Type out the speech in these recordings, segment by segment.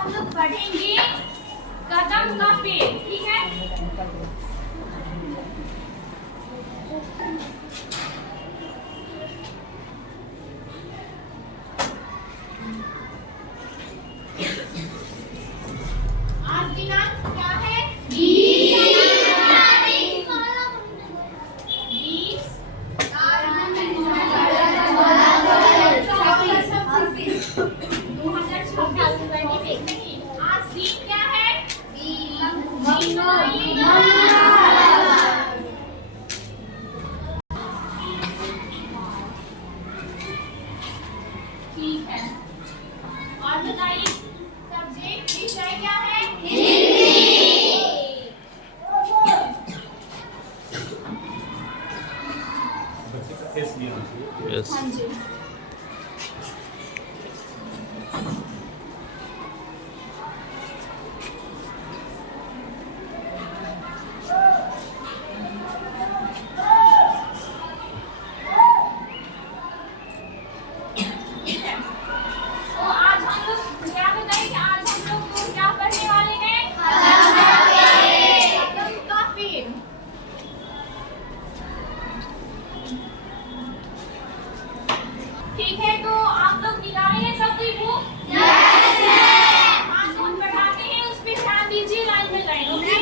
हम लोग पढ़ेंगे कदम का पेड़, ठीक है। आज दिनांक क्या है? 2026। आज दिन क्या है? ठीक है, और बताइए सब्जेक्ट विषय क्या है? यस। हाँ जी। तो आज हम लोग क्या बताएं कि आज हम लोग क्या पढ़ने वाले हैं? कदम का पेड़। ठीक है, तो आप लोग निकाले हैं सब कोई बुक? आज हम पढ़ाते हैं उस पे ध्यान दीजिए, लाइन में लाइन, ओके?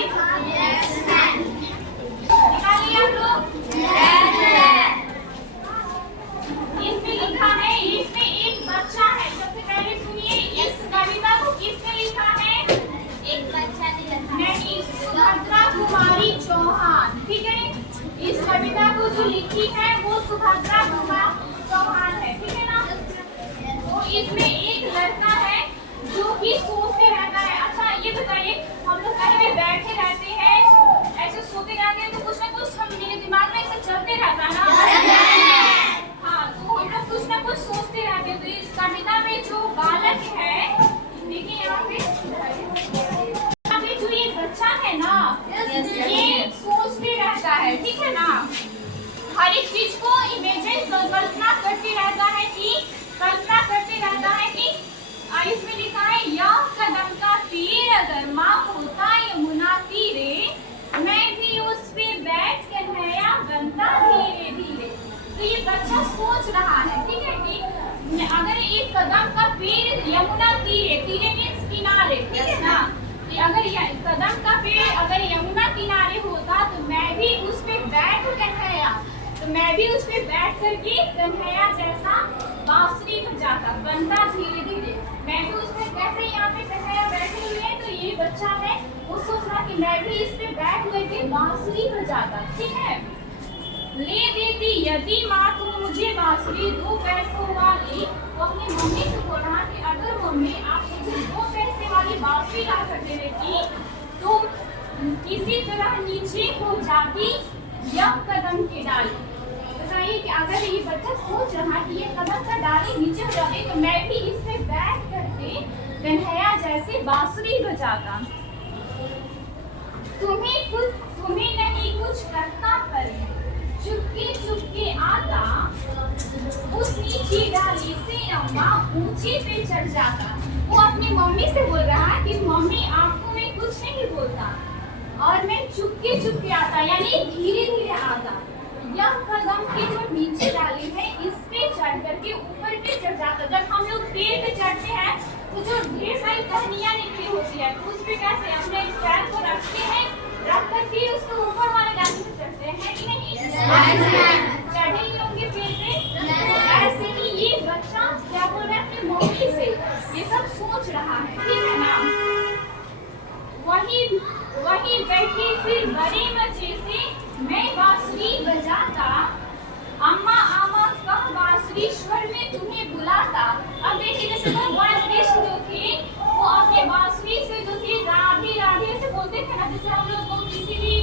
निकालिए आप लोग? इसमें लिखा है, इसमें एक बच्चा है। सबसे पहले सुनिए, इस कविता को किसने लिखा है? एक बच्चा ने लिखा है। नहीं, सुभद्रा कुमारी चौहान, ठीक है। इस कविता को जो लिखी है वो सुभद्रा कुमारी चौहान है, ठीक है ना। तो इसमें एक लड़का है जो कि सोचते रहता है। अच्छा ये बताइए, हम लोग कहीं भी बैठे रहते हैं, ऐसे सोते रहते हैं तो कुछ ना कुछ हम मेरे दिमाग में ऐसे चलते रहता है ना। हाँ, तो हम लोग कुछ ना कुछ सोचते रहते हैं। तो इस कविता में जो बालक है, देखिए यहाँ पे जो ये बच्चा है ना, ये सोचते रहता है, ठीक है ना। हर एक चीज को इमेजिन, कल्पना करते रहता है कि इसमें लिखा है, यह कदम का पेड़ अगर माँ होता यमुना तीरे, मैं भी उस पे बैठ कन्हैया बनता धीरे धीरे। तो ये बच्चा सोच रहा है, ठीक है, कि अगर एक कदम का पेड़ यमुना तीरे, तीरे मीन्स किनारे, ठीक है ना। अगर कदम का पेड़ अगर यमुना किनारे होता तो मैं भी उस पे बैठ कन्हैया, तो मैं भी उस पे बैठ करके कन्हैया जैसा बांसुरी बजाता, बनता धीरे धीरे। मैं भी उस पे, कैसे यहाँ पे कन्हैया बैठे हुए हैं, तो ये बच्चा है वो सोच रहा कि मैं भी इस पे बैठ करके बांसुरी बजाता, ठीक है। ले देती यदि माँ तुम मुझे बांसुरी 2 पैसों वाली, तो अपनी मम्मी से बोल रहा कि अगर मम्मी आप मुझे 2 पैसे वाली बांसुरी ला कर दे देती तो किसी तरह नीचे हो जाती यह कदम की डाली। बताइए कि अगर ये बच्चा सोच रहा कि ये कदम का डाली नीचे हो जाती तो मैं भी इससे बैठ करके कन्हैया जैसे बांसुरी बजाता। तुम्हें नहीं कुछ करता पर चुपके चुपके आता, उस नीची डाली से अम्मा ऊंचे पे चढ़ जाता। वो अपनी मम्मी से बोल रहा है कि मम्मी आपको मैं कुछ नहीं बोलता और मैं चुपके चुपके आता, यानी धीरे धीरे आता। यह कदम की जो नीचे डाली है इस पे चढ़ करके ऊपर पे चढ़ जाता। जब हम लोग पेड़ पे चढ़ते हैं तो जो ढेर सारी टहनियाँ निकली होती है, तो उस पे कैसे अपने पैर को रखते हैं, रख कर फिर उसके ऊपर वाले डाली पे चढ़ते हैं कि नहीं? चढ़े ही होंगे पेड़ पे। ऐसे ही ये बच्चा क्या बोल रहा है अपनी मम्मी से, ये सब सोच रहा है, ठीक है ना। वही बैठी फिर बड़े मजे से मैं बांसुरी बजाता, अम्मा अम्मा कह बांसुरी स्वर में तुम्हें बुलाता। अब देखिए जैसे भगवान कृष्ण जो थे वो अपने बांसुरी से जो थे राधे राधे से बोलते थे ना, जैसे हम लोग को किसी भी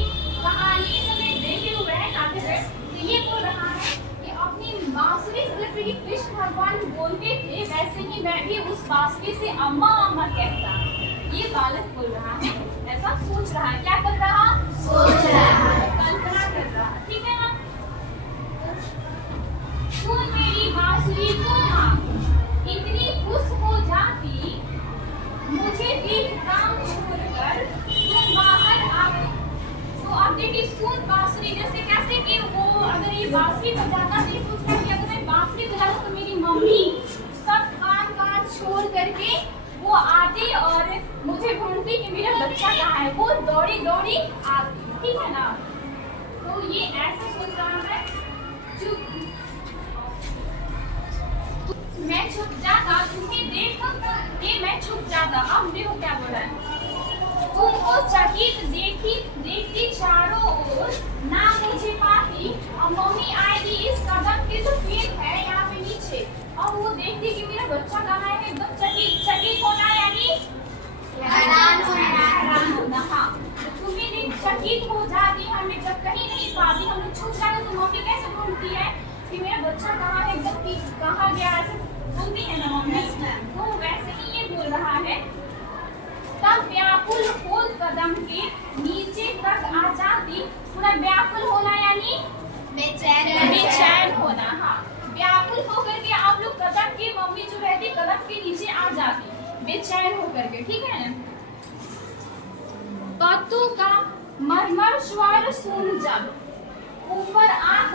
कहानी में देखे हुए हैं गाते हुए, तो ये बोल रहा है कि अपनी बांसुरी से जैसे कि कृष्ण भगवान बोलते थे वैसे ही मैं भी उस बांसुरी से अम्मा अम्मा कहता। ये बालक बोल रहा है, ऐसा सोच रहा है। क्या कर रहा? सोच रहा है, कल्पना कर रहा है, ठीक है ना। सुन मेरी बांसुरी को माँ इतनी खुश हो जाती, मुझे दौड़ी दौड़ी आती, ठीक है ना। तो ये ऐसे सोच रहा है, चुप मैं छुप जाता तुम्हें देख के मैं छुप जाता। अब देखो क्या बोल रहा है, तुमको चकित देखी देखती चारों ओर ना मुझे पाती। अब मम्मी आएगी इस कदम के जो पेड़ है यहाँ पे नीचे, अब वो देखती कि मेरा बच्चा कहाँ है, एकदम चकित चकित होना यानी हैरान होना। हाँ, तो तुम्हें देख चकित हो जाती, हमें जब कहीं नहीं पाती, हम लोग छुप जाते तो मम्मी कैसे ढूंढती है कि मेरा बच्चा कहाँ है, एकदम कहाँ गया, ऐसे बोलती है ना मम्मी। तो वैसे ही ये बोल रहा है, तब व्याकुल हो कदम के नीचे तक आ जाती। पूरा व्याकुल होना यानी बेचैन होना। हाँ, व्याकुल होकर के आप लोग कदम की, मम्मी जो रहती कदम के नीचे आ जाती बेचैन होकर के, ठीक है ना। कत्तू का मरमर स्वर सुन जब ऊपर आंख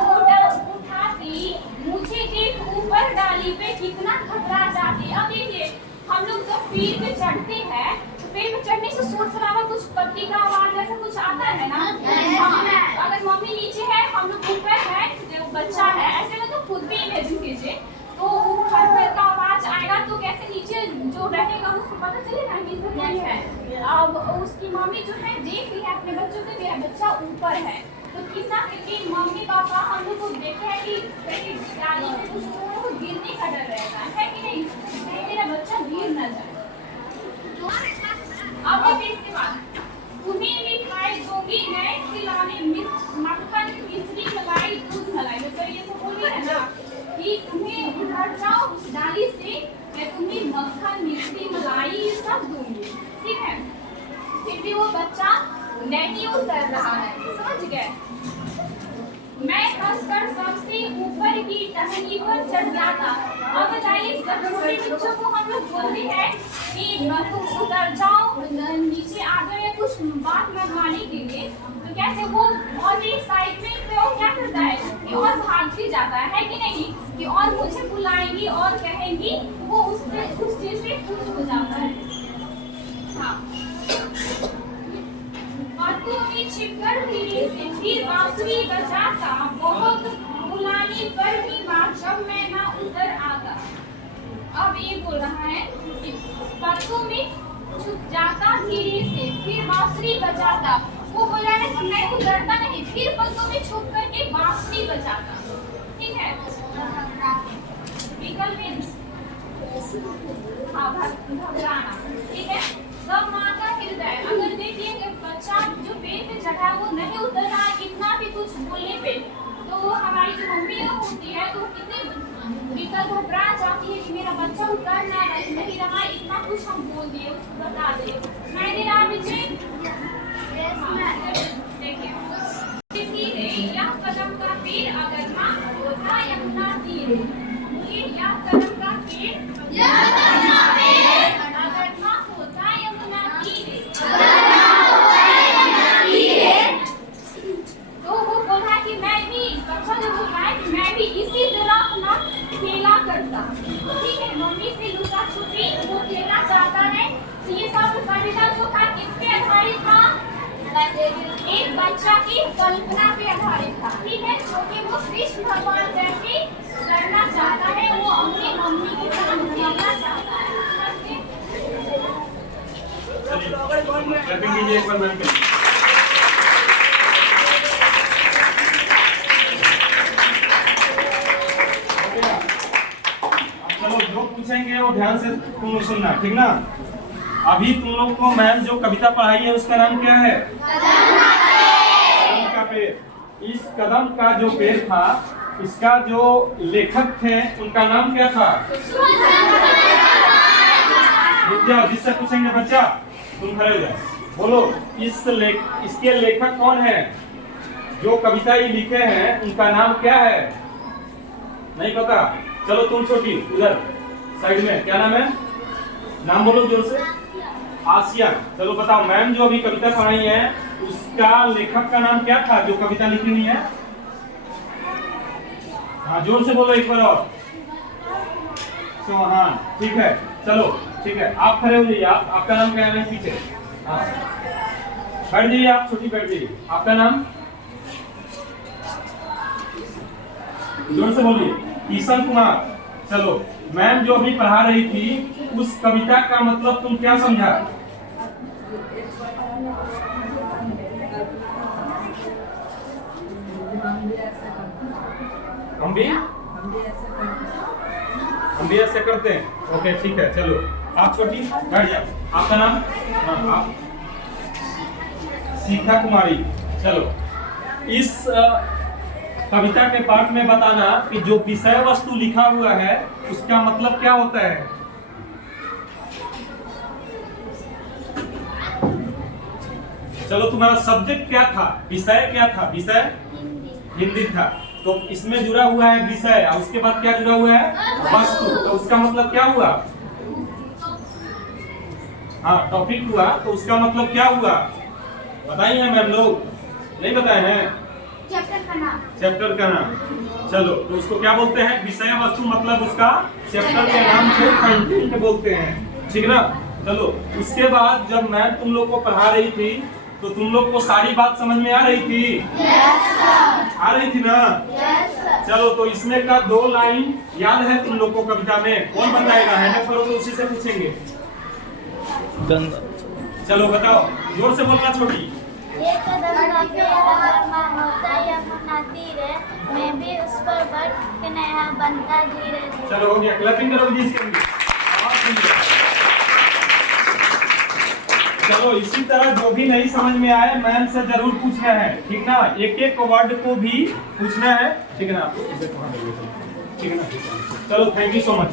उठाती, मुझे देख ऊपर डाली पे कितना घबरा जाती। अब देखिए हम लोग जब पेड़ पे चढ़ते हैं तो पेड़ पे चढ़ने से सोच रहा है कुछ पत्ती का आवाज ऐसा कुछ आता है ना। हाँ, अगर मम्मी नीचे है हम लोग ऊपर है, जो बच्चा है, ऐसे में तो खुद भी इमेजिन कीजिए, तो खड़खड़ का आवाज आएगा तो कैसे नीचे जो रहेगा उसको पता चलेगा कि कोई है। अब उसकी मम्मी जो है देख रही है अपने बच्चों को, मेरा बच्चा ऊपर है, तो कितना कि मम्मी पापा हम लोग को देखे हैं कि कहीं डाली में कुछ तो गिरने का डर रहता है कि नहीं, मेरा बच्चा गिर न जाए। अब इसके बाद तुम्हें मिठाई दूंगी नए खिलौने, मक्खन मिश्री मलाई दूध मलाई, तो ये तो बोली है ना कि तुम्हें उधर जाओ उस डाली से, मैं तुम्हें मक्खन मिश्री मलाई ये सब दूंगी, ठीक है। फिर भी वो बच्चा नहीं उतर रहा है, समझ गए। मैं हंसकर सबसे ऊपर की टहनी पर चढ़ जाता। अब बताइए जब छोटे बच्चों को हम लोग बोलते हैं कि तुम उतर जाओ नीचे आ गए या कुछ बात मनवाने के लिए, तो कैसे वो और एक्साइटमेंट में वो क्या करता है कि और भागते जाता है कि नहीं, कि और मुझे बुलाएंगी और कहेंगी, वो उस चीज पे खुश हो जाता है। हाँ, बातों में छिपकर धीरे से फिर बांसुरी बजाता, बहुत बुलाने पर भी माँ जब मैं ना उतर आता। अब ये बोल रहा है कि बातों में छुप जाता धीरे से फिर बांसुरी बजाता, वो बोल रहा है कि मैं उतरता नहीं, फिर बातों में छुप करके बांसुरी बजाता, ठीक है। विकल्प मीन्स घबराना, ठीक है। तब माँ का हृदय, अगर देखिए बच्चा जो पेड़ पे चढ़ा है वो नहीं उतर रहा है कितना भी कुछ बोलने पे, तो वो हमारी जो मम्मी होती है तो कितनी विकल्प घबरा जाती है कि मेरा बच्चा उतर नहीं रहा, इतना कुछ हम बोल दिए उसको बता दे। मैं दे रहा देखिए यह कदम का पेड़ अगर माँ होता यमुना तीर, यह कदम का पेड़ अगर माँ होता यमुना तीर, तो वो बोला कि मैं भी बच्चा जो बोल रहा है कि मैं भी इसी तरह अपना खेला करता, ठीक है। मम्मी से लुका छुपी वो खेलना चाहता है। तो ये सब कविता जो था किसपे आधारित था, एक बच्चा की कल्पना पे आधारित था, ठीक है। क्योंकि वो कृष्ण भगवान जैसे करना चाहता है, वो अपनी मम्मी के साथ खेलना चाहता है। एक बार मैम चलो जो पूछेंगे वो ध्यान से तुम लोग सुनना, ठीक ना। अभी तुम लोग को मैम जो कविता पढ़ाई है उसका नाम क्या है, कदम का पेड़। इस कदम का जो पेड़ था इसका जो लेखक थे उनका नाम क्या था, विद्या। जिससे पूछेंगे बच्चा तुम खड़े हो जाओ, बोलो इसके लेखक कौन है, जो कविता ये लिखे हैं उनका नाम क्या है, नहीं पता। चलो तुम छोटी उधर साइड में क्या नाम है, नाम बोलो जोर से। आसिया। चलो बताओ मैम जो अभी कविता पढ़ाई है उसका लेखक का नाम क्या था जो कविता लिखी हुई है, हाँ जोर से बोलो एक बार और। चौहान, ठीक है। चलो ठीक है, आप खड़े हो जाइए, आपका नाम क्या है पीछे। हाँ बैठ जाइए आप, छोटी बैठ जाइए। आपका नाम? जोर से बोलिए। किशन कुमार। चलो, मैम जो अभी पढ़ा रही थी उस कविता का मतलब तुम क्या समझा? हम भी ऐसे करते हैं। ओके ठीक है, चलो आप छोटी बैठ जाओ। आपका नाम? हाँ, आप? शिखा कुमारी। चलो, इस कविता के पाठ में बताना कि जो विषय वस्तु लिखा हुआ है उसका मतलब क्या होता है। चलो, तुम्हारा सब्जेक्ट क्या था, विषय क्या था? विषय हिंदी था। तो इसमें जुड़ा हुआ है विषय और उसके बाद क्या जुड़ा हुआ है? वस्तु। तो उसका मतलब क्या हुआ? हाँ, टॉपिक हुआ। तो उसका मतलब क्या हुआ बताइए मैम लोग? नहीं बताए हैं? चैप्टर का नाम। चैप्टर का नाम। चलो, तो उसको क्या बोलते हैं? विषय वस्तु मतलब उसका चैप्टर के नाम को कंटेंट बोलते हैं। ठीक ना? चलो, उसके बाद जब मैं तुम लोग को पढ़ा रही थी तो तुम लोग को सारी बात समझ में आ रही थी? Yes sir. आ रही थी ना? Yes sir. चलो, तो इसमें का 2 लाइन याद है तुम लोग को कविता में? कौन बताएगा? हैंड करोगे उसी से पूछेंगे। चलो बताओ, जोर से बोलना छोटी। एक कदम का पेड़ अगर माँ होता यमुना तीरे, मैं भी उस पर बढ़ के नया बनता धीरे धीरे। चलो, हो गया। क्लैपिंग करो जी इसके लिए। बहुत सुंदर। चलो, इसी तरह जो भी नहीं समझ में आए मैम से जरूर पूछना है, ठीक ना? एक एक वर्ड को भी पूछना है, ठीक है ना? आपको इसे पढ़ा देंगे, ठीक है ना? चलो, थैंक यू सो मच।